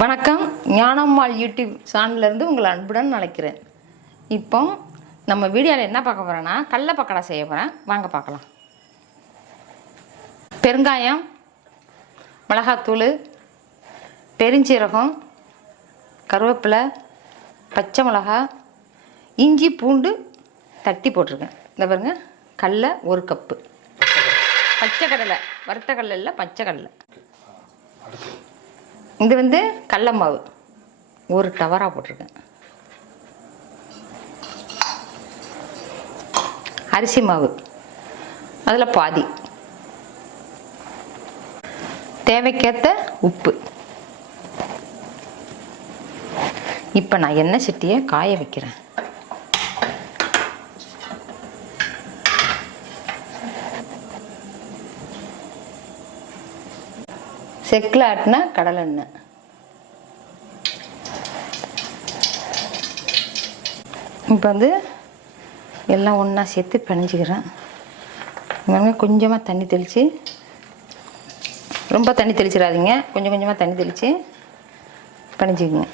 வணக்கம். ஞானம்மாள் யூடியூப் சேனல்லேருந்து உங்களை அன்புடன் அழைக்கிறேன். இப்போ நம்ம வீடியோவில் என்ன பார்க்க போகிறோன்னா கடல பக்கடா செய்ய போகிறேன் வாங்க பார்க்கலாம். பெருங்காயம் மிளகாத்தூள் பெருஞ்சீரகம் கருவேப்பிலை பச்சை மிளகா இஞ்சி பூண்டு தட்டி போட்டிருக்கேன். இந்த பாருங்க கடல ஒரு கப்பு. பச்சை கடலை வறுத்த கடலை இல்லை பச்சை கடலை. இது வந்து கடல மாவு. ஒரு டவராக போட்டிருக்கேன். அரிசி மாவு. அதில் பாதி. தேவைக்கேற்ற உப்பு. இப்போ நான் எண்ணெய் சட்டியை காய வைக்கிறேன். செக்கில் ஆட்டினா கடலெண்ணெய் இப்போ வந்து எல்லாம் ஒன்றா சேர்த்து பிணைஞ்சிக்கிறேன். கொஞ்சமாக தண்ணி தெளித்து ரொம்ப தண்ணி தெளிச்சிடாதீங்க. கொஞ்சம் கொஞ்சமாக தண்ணி தெளித்து பிணைஞ்சிக்கோங்க.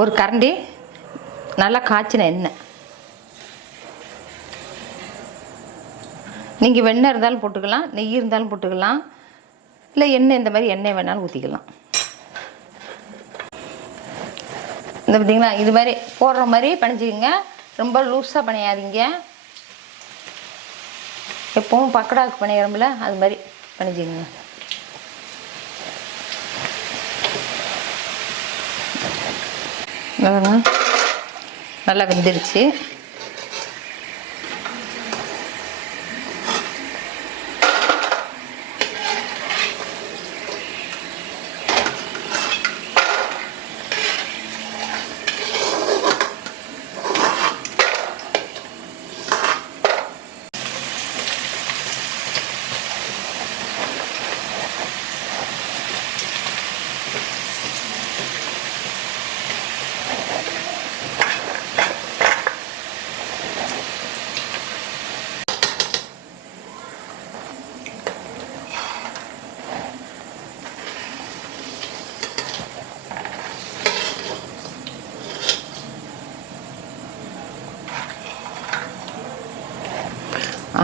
ஒரு கரண்டி நல்லா காய்ச்சின எண்ணெய். நீங்கள் வெண்ணெய் இருந்தாலும் போட்டுக்கலாம் நெய் இருந்தாலும் போட்டுக்கலாம் இல்லை எண்ணெய் இந்த மாதிரி எண்ணெய் வேணாலும் ஊற்றிக்கலாம் இந்த பார்த்திங்களா இது மாதிரி போடுற மாதிரி பணிஞ்சுக்கங்க ரொம்ப லூஸாக பண்ணியாதீங்க. எப்பவும் பக்கடாக்கு பணியாரம்ல அது மாதிரி பணிஞ்சுக்கங்க நல்லா வெந்துருச்சு.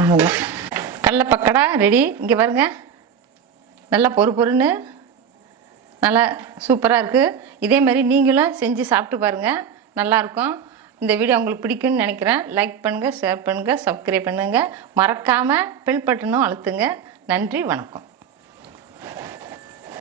அவ்வளோதான் கடல பக்கடா? ரெடி இங்கே பாருங்க. நல்லா பொறு பொறுன்னு. நல்லா சூப்பராக இருக்குது இதே மாதிரி நீங்களும் செஞ்சு சாப்பிட்டு பாருங்கள் நல்லாயிருக்கும் இந்த வீடியோ உங்களுக்கு பிடிக்கும்னு நினைக்கிறேன். லைக் பண்ணுங்கள் ஷேர் பண்ணுங்கள் சப்ஸ்கிரைப் பண்ணுங்கள் மறக்காமல் பெல் பட்டனும் அழுத்துங்க. நன்றி வணக்கம்.